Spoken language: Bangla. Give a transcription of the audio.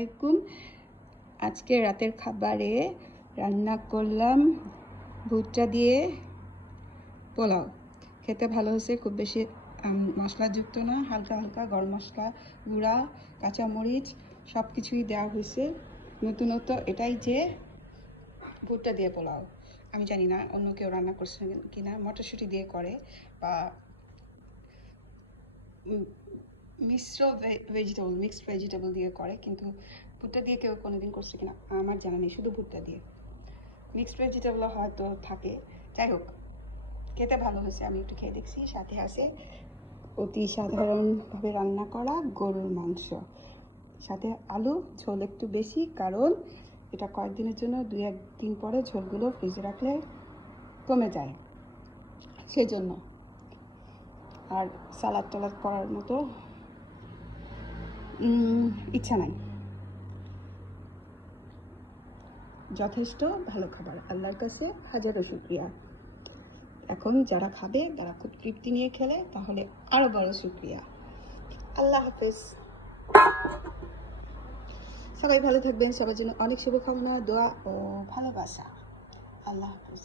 আলাইকুম। আজকে রাতের খাবারে রান্না করলাম ভুট্টা দিয়ে পোলাও। খেতে ভালো হয়েছে, খুব বেশি মশলাযুক্ত না, হালকা হালকা গরম মশলা গুঁড়া কাঁচামরিচ সব কিছুই দেওয়া হয়েছে। নতুনত্ব এটাই যে ভুট্টা দিয়ে পোলাও। আমি জানি না অন্য কেউ রান্না করছে কিনা, মটরশুঁটি দিয়ে করে বা মিশ্র মিক্সড ভেজিটেবল দিয়ে করে, কিন্তু ভুট্টা দিয়ে কেউ কোনোদিন করছে কিনা আমার জানা নেই। শুধু ভুট্টা দিয়ে মিক্সড ভেজিটেবল হয়তো থাকে। যাই হোক, খেতে ভালো হয়েছে। আমি একটু খেয়ে দেখছি। সাথে আছে অতি সাধারণভাবে রান্না করা গরুর মাংস, সাথে আলু, ঝোল একটু বেশি, কারণ এটা কয়েকদিনের জন্য 2-1 দিন পরে ঝোলগুলো ফ্রিজে রাখলে কমে যায়, সেই জন্য। আর সালাদ টালাদ করার মতো ইচ্ছা নাই। যথেষ্ট ভালো খাবার, আল্লাহর কাছে হাজারো শুকরিয়া। এখন যারা খাবে তারা খুব তৃপ্তি নিয়ে খেলে তাহলে আরো বড় শুকরিয়া। আল্লাহ হাফেজ। সবাই ভালো থাকবেন, সবার জন্য অনেক শুভকামনা, দোয়া ও ভালোবাসা। আল্লাহ হাফেজ।